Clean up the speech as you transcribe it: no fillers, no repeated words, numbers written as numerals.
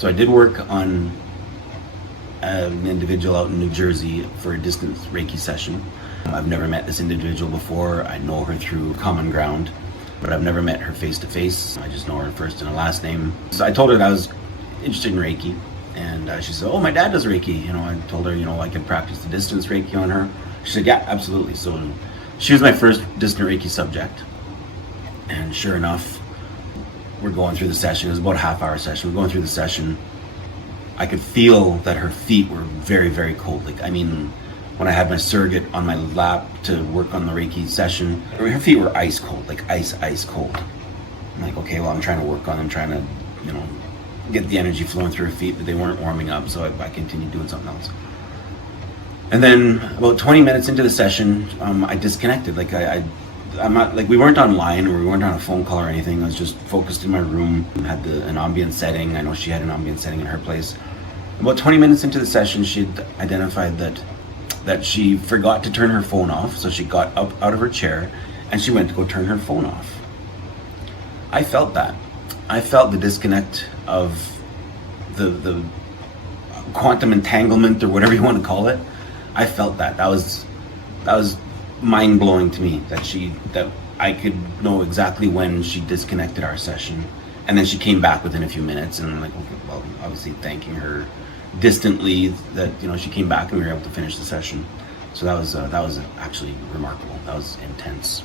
So I did work on an individual out in New Jersey for a distance Reiki session. I've never met this individual before. I know her through common ground, but I've never met her face to face. I just know her first and her last name. So I told her that I was interested in Reiki, and she said, "Oh, my dad does Reiki." I told her, I could practice the distance Reiki on her. She said, "Yeah, absolutely." So she was my first distant Reiki subject, and sure enough, we're going through the session. It was about a half-hour session. We're going through the session. I could feel that her feet were very, very cold. When I had my surrogate on my lap to work on the Reiki session, her feet were ice cold, like ice cold. I'm like, okay, well, I'm trying to work on them, trying to, get the energy flowing through her feet, but they weren't warming up, so I continued doing something else. And then about 20 minutes into the session, I disconnected. I'm not, we weren't online or we weren't on a phone call or anything. I was just focused in my room, had an ambient setting. I know she had an ambient setting in her place. About 20 minutes into the session, she'd identified that she forgot to turn her phone off, so she got up out of her chair and she went to go turn her phone off. I felt that. I felt the disconnect of the quantum entanglement, or whatever you want to call it. I felt that. That was mind-blowing to me, that I could know exactly when she disconnected our session, and then she came back within a few minutes, and I'm like, okay, well, obviously thanking her distantly that she came back and we were able to finish the session. So that was actually remarkable. That was intense.